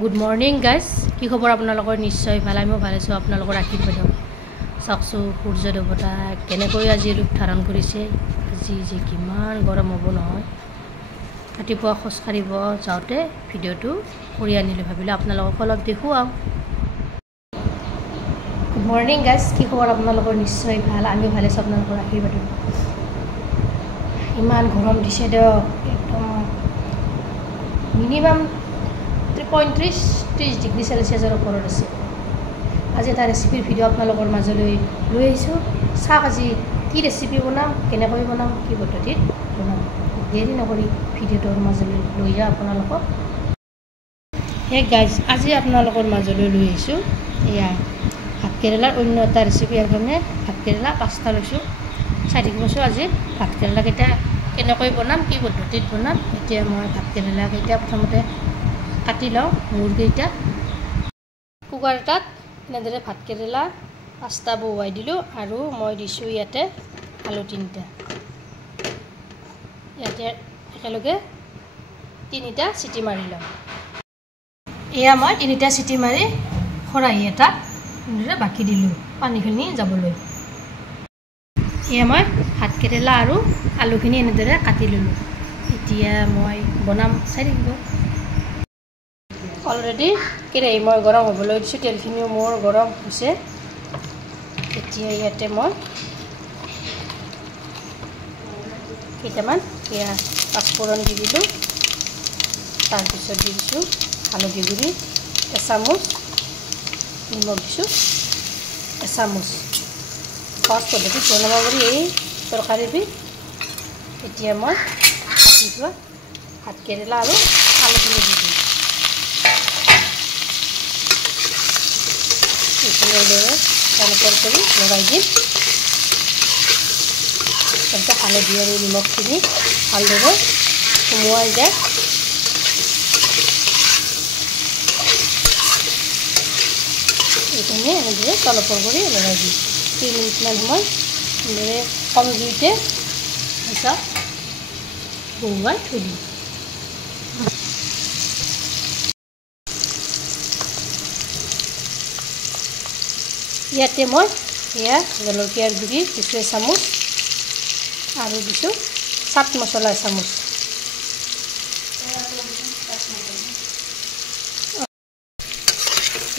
Good morning guys, কি খবৰ আপোনালোকৰ? নিশ্চয় ভাল, আমিও ভাল আছোঁ আপোনালোকৰ আশীৰ্বাদ। চাওকচোন সূৰ্য দেৱতা কেনেকৈ আজি ৰূপ ধাৰণ কৰিছে। আজি যে কিমান গৰম হ'ব নহয়। ৰাতিপুৱা খোজকাঢ়িব যাওঁতে ভিডিঅ'টো কৰি আনিলোঁ, ভাবিলোঁ আপোনালোকক অলপ দেখুৱাওঁ। গুড মৰ্নিং গাইজ, কি খবৰ আপোনালোকৰ? নিশ্চয় ভাল, আমিও ভাল আছোঁ আপোনালোকৰ আশীৰ্বাদ। ইমান গৰম দিছে দিয়ক, একদম মিনিমাম 35-30 ডিগ্ৰী চেলচিয়াছৰ ওপৰত আছে। আজি এটা ৰেচিপিৰ ভিডিঅ' আপোনালোকৰ মাজলৈ লৈ আহিছোঁ। চাওক আজি কি ৰেচিপি বনাম, কেনেকৈ বনাম, কি পদ্ধতিত বনাম। দেৰি নকৰি ভিডিঅ'টোৰ মাজলৈ লৈ যাওঁ আপোনালোকক। হে গাইজ, আজি আপোনালোকৰ মাজলৈ লৈ আহিছোঁ এয়া ভাতকেৰেলাৰ অন্য এটা ৰেচিপি। ইয়াৰ কাৰণে ভাতকেৰেলা 5টা লৈছোঁ। চাই থাকিবচোন আজি ভাতকেৰেলাকেইটা কেনেকৈ বনাম, কি পদ্ধতিত বনাম। এতিয়া মই ভাতকেৰেলাকেইটা প্ৰথমতে কাটি লওঁ মূৰকেইটা। কুকাৰ এটাত এনেদৰে ভাতকেৰেলা 5টা বহুৱাই দিলোঁ আৰু মই দিছোঁ ইয়াতে আলু 3টা। ইয়াতে একেলগে 3টা চিটি মাৰি লওঁ। এয়া মই 3টা চিটি মাৰি খৰাহি এটাত এনেদৰে বাকি দিলোঁ পানীখিনি যাবলৈ। এয়া মই ভাতকেৰেলা আৰু আলুখিনি এনেদৰে কাটি ল'লোঁ। এতিয়া মই বনাম, চাই থাকিব। অলৰেডি কেৰাহী মই গৰম হ'বলৈ দিছোঁ, তেলখিনিও মোৰ গৰম হৈছে। এতিয়া ইয়াতে মই কেইটামান পিঁয়াজ পাঁচফোৰণ দি দিলোঁ। তাৰপিছত দি দিছোঁ হালধি গুড়ি এচামুচ, নিমখ দিছোঁ এচামুচ। সহজ পদ্ধতিত বনাব পাৰি এই তৰকাৰীবিধ। এতিয়া মই কাটি থোৱা ভাতকেৰেলা আৰু আলুখিনি দি দিম। ট্ৰান্সফাৰ কৰি লগাই দিম। তাৰপিছত হালধি আৰু নিমখখিনি ভালদৰে সুমুৱাই যায়। এইখিনি এনেদৰে তলপৰ কৰি লগাই দিম। 3 মিনিটমান সময় এনেদৰে কম জুইতে পিছত বহুৱাই থৈ দিম। ইয়াতে মই এয়া জলকীয়াৰ গুড়ি দিছোঁ এচামুচ আৰু দিছোঁ চাট মছলা এচামুচ।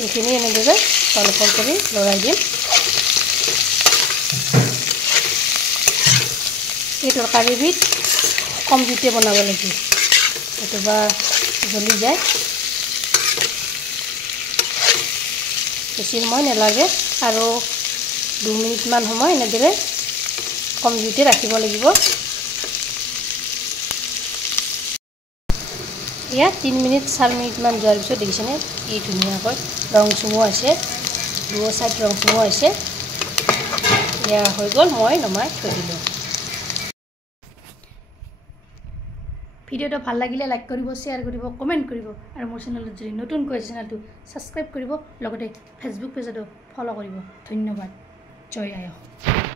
এইখিনি এনেদৰে তলপৰ কৰি লৰাই দিম। এই তৰকাৰীবিধ কম জুইতে বনাব লাগিব, নতুবা জ্বলি যায়। বেছি সময় নালাগে আৰু 2 মিনিটমান সময় এনেদৰে কম জুইতে ৰাখিব লাগিব। ইয়াত 3 মিনিট 4 মিনিটমান যোৱাৰ পিছত দেখিছেনে কি ধুনীয়াকৈ ৰং চুমুৱাইছে, দুয়ো চাইড ৰং চুমুৱাইছে। এয়া হৈ গ'ল, মই নমাই থৈ দিলোঁ। ভিডিঅ'টো ভাল লাগিলে লাইক কৰিব, শ্বেয়াৰ কৰিব, কমেণ্ট কৰিব আৰু মোৰ চেনেলত যদি নতুনকৈ আছে চেনেলটো ছাবস্ক্ৰাইব কৰিব, লগতে ফেচবুক পেজতো ফ'ল' কৰিব। ধন্যবাদ। জয় আই অসম।